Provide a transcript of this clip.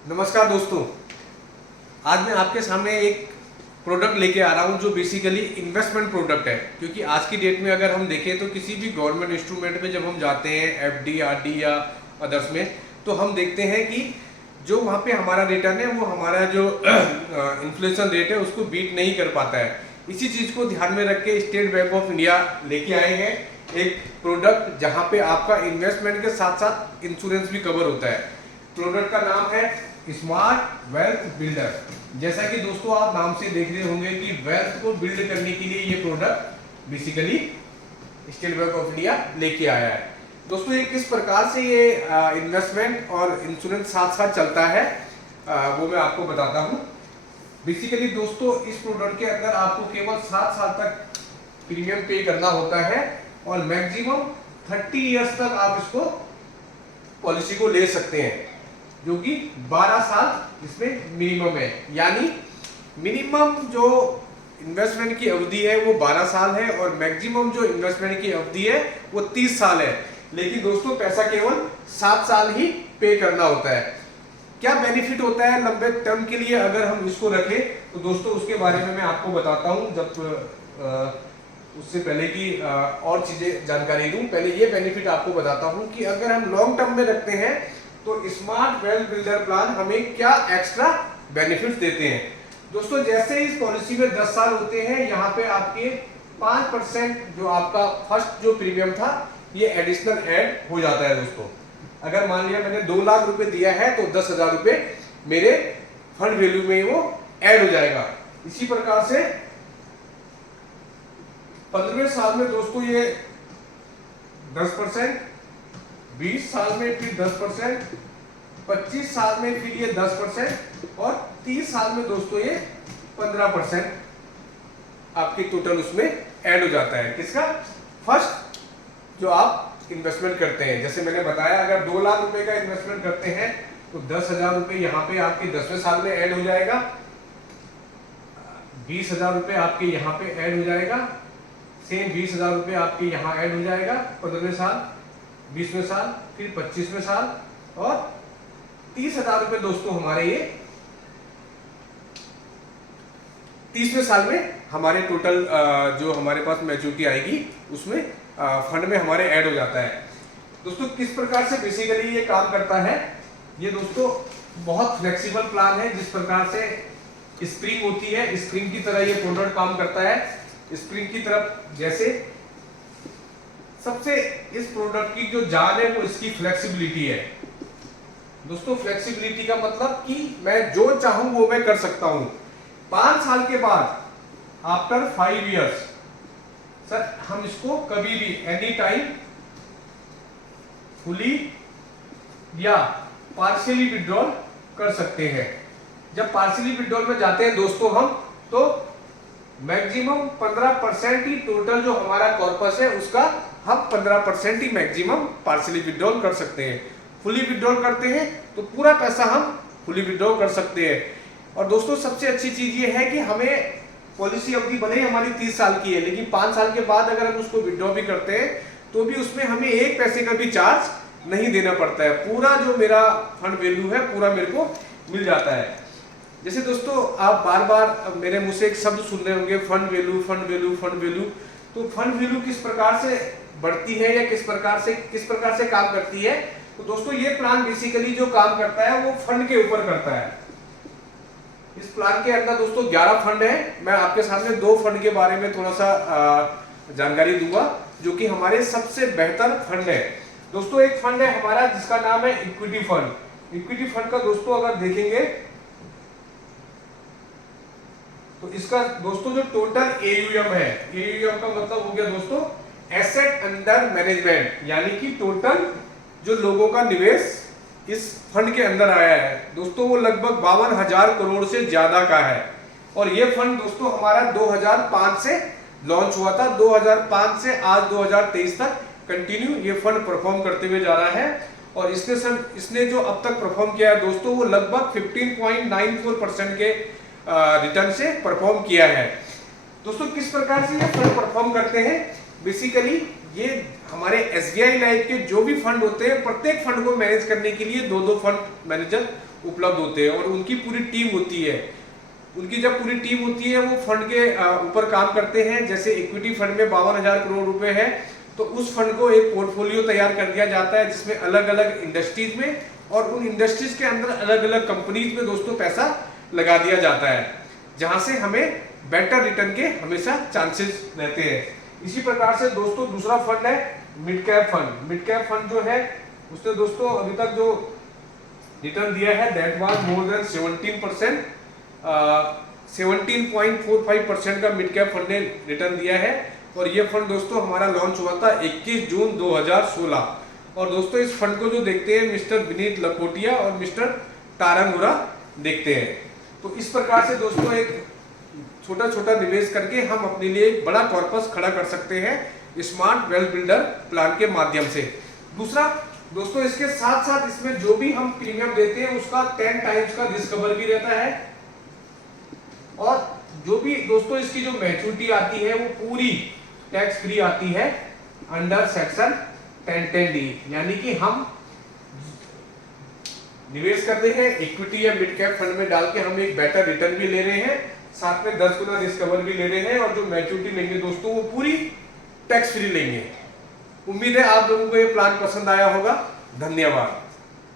नमस्कार दोस्तों। आज मैं आपके सामने एक प्रोडक्ट लेके आ रहा हूँ जो बेसिकली इन्वेस्टमेंट प्रोडक्ट है। क्योंकि आज की डेट में अगर हम देखें तो किसी भी गवर्नमेंट इंस्ट्रूमेंट में जब हम जाते हैं एफडी आरडी या अदर्स में, तो हम देखते हैं कि जो वहाँ पे हमारा रिटर्न है वो हमारा जो इन्फ्लेशन रेट है उसको बीट नहीं कर पाता है। इसी चीज़ को ध्यान में रख के स्टेट बैंक ऑफ इंडिया लेके आए हैं एक प्रोडक्ट जहाँ पे आपका इन्वेस्टमेंट के साथ साथ इंश्योरेंस भी कवर होता है। प्रोडक्ट का नाम है स्मार्ट वेल्थ बिल्डर। जैसा कि दोस्तों आप नाम से देख रहे होंगे कि वेल्थ को बिल्ड करने के लिए ये product basically state bank of India लेके आया है। दोस्तों ये किस प्रकार से ये इन्वेस्टमेंट और इंश्योरेंस साथ साथ चलता है वो मैं आपको बताता हूँ। बेसिकली दोस्तों इस प्रोडक्ट के अंदर आपको केवल 7 साल तक प्रीमियम पे करना होता है और मैक्सिमम 30 इयर्स तक आप इसको पॉलिसी को ले सकते हैं, जो कि 12 साल इसमें मिनिमम है। यानी मिनिमम जो इन्वेस्टमेंट की अवधि है वो 12 साल है और मैक्सिमम जो इन्वेस्टमेंट की अवधि है वो 30 साल है। लेकिन दोस्तों पैसा केवल 7 साल ही पे करना होता है। क्या बेनिफिट होता है लंबे टर्म के लिए अगर हम इसको रखें, तो दोस्तों उसके बारे में मैं आपको बताता हूं। जब उससे पहले की और चीजें जानकारी दूं, पहले ये बेनिफिट आपको बताता हूं कि अगर हम लॉन्ग टर्म में रखते हैं तो स्मार्ट वेल्थ बिल्डर प्लान हमें क्या एक्स्ट्रा बेनिफिट्स देते हैं। दोस्तों जैसे इस पॉलिसी में 10 साल होते हैं, यहाँ पे आपके 5% जो आपका फर्स्ट जो प्रीमियम था ये एडिशनल ऐड हो जाता है। दोस्तों अगर मान लिया मैंने 2 लाख रुपए दिया है तो 10,000 रुपए मेरे फंड वैल्यू में वो ऐड हो जाएगा। इसी प्रकार से 15वें साल में दोस्तों ये 10%, 20 साल में फिर 10%, 25 साल में फिर ये 10% और 30 साल में दोस्तों ये 15% आपके टोटल उसमें ऐड हो जाता है। किसका? फर्स्ट जो आप इन्वेस्टमेंट करते हैं। जैसे मैंने बताया अगर 2 लाख रुपए का इन्वेस्टमेंट करते हैं तो 10,000 रुपए यहाँ पे आपके 10वें साल में ऐड हो जाएगा, 20,000 रुपए आपके यहाँ पे ऐड हो जाएगा, सेम 20,000 रुपए आपके यहाँ ऐड हो जाएगा 15वें साल, 20वें साल, फिर 25वें साल और 30,000 रुपए दोस्तों हमारे ये 30वें साल में हमारे टोटल जो हमारे पास मैच्योरिटी आएगी उसमें फंड में हमारे ऐड हो जाता है। दोस्तों किस प्रकार से बेसिकली ये काम करता है, ये दोस्तों बहुत फ्लेक्सिबल प्लान है। जिस प्रकार से स्प्रिंग होती है, स्प्रिंग की तरह ये प्रोडक्ट काम करता है। स्प्रिंग की तरफ जैसे सबसे इस प्रोडक्ट की जो जान है वो इसकी फ्लेक्सिबिलिटी है। दोस्तों फ्लेक्सिबिलिटी का मतलब कि मैं जो चाहूं वो मैं कर सकता हूं। 5 साल के बाद आफ्टर 5 इयर्स सर हम इसको कभी भी एनी टाइम फुली या पार्शियली विड्रॉल कर सकते हैं। जब पार्शियली विड्रॉल में जाते हैं दोस्तों हम, तो मैक्सिमम 15% ही टोटल जो हमारा कॉर्पस है उसका हम 15% ही मैक्सिमम पार्शियली विड्रॉल कर सकते हैं। फुली विड्रॉल करते हैं तो पूरा पैसा हम फुली विड्रॉल कर सकते हैं। और दोस्तों सबसे अच्छी चीज ये है कि हमें पॉलिसी अवधि भले ही हमारी 30 साल की है, लेकिन 5 साल के बाद अगर हम उसको विड्रॉ भी करते हैं तो भी उसमें हमें 1 पैसे का भी चार्ज नहीं देना पड़ता है। पूरा जो मेरा फंड वैल्यू है पूरा मेरे को मिल जाता है। जैसे दोस्तों आप बार बार मेरे मुंह से एक शब्द सुन रहे होंगे, fund value, fund value, fund value. तो फंड वैल्यू किस प्रकार से बढ़ती है या किस प्रकार से काम करती है, तो दोस्तों ये प्लान बेसिकली जो काम करता है वो फंड के ऊपर करता है। इस प्लान के अंदर दोस्तों 11 फंड है। मैं आपके सामने 2 फंड के बारे में थोड़ा सा जानकारी दूंगा जो कि हमारे सबसे बेहतर फंड है। दोस्तों एक फंड है हमारा जिसका नाम है इक्विटी फंड। इक्विटी फंड का दोस्तों अगर देखेंगे तो इसका दोस्तों जो टोटल एयूएम है, एयूएम का मतलब हो गया दोस्तों एसेट अंडर मैनेजमेंट, यानी कि टोटल जो लोगों का निवेश इस फंड के अंदर आया है दोस्तों वो लगभग 52,000 करोड़ से ज्यादा का है। और ये फंड दोस्तों हमारा 2005 से लॉन्च हुआ था। 2005 से आज 2023 तक कंटिन्यू ये फंड परफॉर्म करते हुए जा रहा है। और इसने जो अब तक परफॉर्म किया है दोस्तों वो लगभग 15.94% के रिटर्न से परफॉर्म किया है। दोस्तों किस प्रकार से ये फंड परफॉर्म करते हैं, बेसिकली ये हमारे एसबीआई लाइफ के जो भी फंड होते हैं प्रत्येक फंड को मैनेज करने के लिए 2-2 फंड मैनेजर उपलब्ध होते हैं और उनकी पूरी टीम होती है। उनकी जब पूरी टीम होती है वो फंड के ऊपर काम करते हैं। जैसे इक्विटी फंड में 52,000 करोड़ रुपए है, तो उस फंड को एक पोर्टफोलियो तैयार कर दिया जाता है जिसमें अलग अलग इंडस्ट्रीज में और उन इंडस्ट्रीज के अंदर अलग अलग कंपनीज में दोस्तों पैसा लगा दिया जाता है, जहां से हमें बेटर रिटर्न के हमेशा चांसेस रहते हैं। इसी प्रकार से दोस्तों दूसरा फंड है mid cap fund. Mid cap fund जो है उसने दोस्तों अभी तक जो रिटर्न दिया है दैट वाज मोर देन 17%, 17.45% का मिड कैप फंड ने रिटर्न दिया है। और ये फंड दोस्तों हमारा लॉन्च हुआ था 21 जून 2016। और दोस्तों इस फंड को जो देखते हैं मिस्टर विनीत लखोटिया और मिस्टर तारंगुरा देखते हैं। तो इस प्रकार से दोस्तों एक छोटा छोटा निवेश करके हम अपने लिए एक बड़ा कॉर्पस खड़ा कर सकते हैं स्मार्ट वेल्थ बिल्डर प्लान के माध्यम से। दूसरा दोस्तों इसके साथ साथ इसमें जो भी हम प्रीमियम देते हैं उसका 10 टाइम्स का डिस्कवर भी रहता है। और जो भी दोस्तों इसकी जो मैच्योरिटी आती है वो पूरी टैक्स फ्री आती है अंडर सेक्शन 1010D। यानी कि हम निवेश करते हैं इक्विटी या मिड कैप फंड में डाल के हम एक बेटर रिटर्न भी ले रहे हैं, साथ में 10 गुना डिस्कवर भी ले रहे हैं और जो मैच्योरिटी लेंगे दोस्तों वो पूरी टैक्स फ्री लेंगे। उम्मीद है आप लोगों को ये प्लान पसंद आया होगा। धन्यवाद।